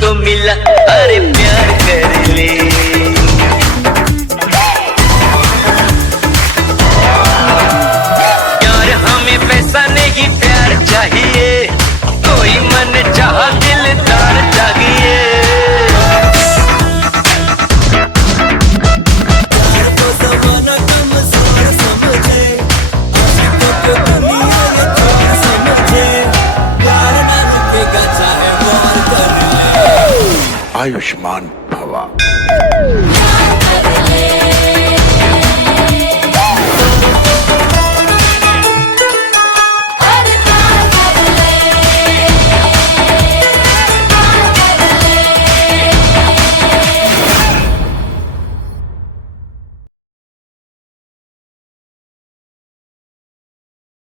तो मिला, अरे प्यार कर ले। यार हमें पैसा नहीं प्यार चाहिए, कोई मन चाह दिलदार चाहिए। आयुष्मान भवा।